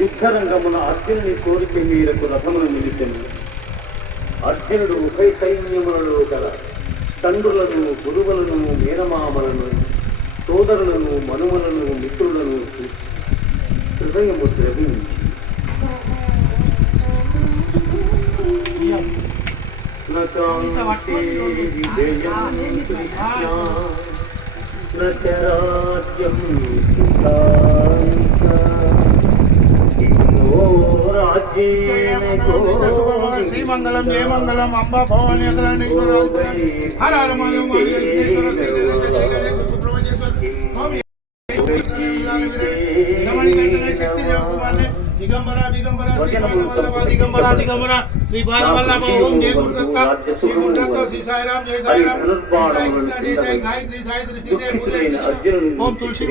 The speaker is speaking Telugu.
యుద్ధరంగమున అర్జునుని కోరిక మీరకు రథమును నిలిచెను. అర్జునుడు ఉభయ సైన్యములలో గల తండ్రులను, గురువులను, మేనమామలను, సోదరులను, మనుమలను, మిత్రులను హృదయము ద్రవించి శ్రీమంగళం జయ మంగళం అంబా భవాని హర హర దిగంబర దిగంబర దిగంబర దిగంబర శ్రీ బాలవల్లభ ఓం జయ గురుదత్త శ్రీ గురుదత్త శ్రీ సాయిరాం జయ సాయిరాం జయ గాయత్రి సాయిత్రి శ్రీదేవి ఓం తులసి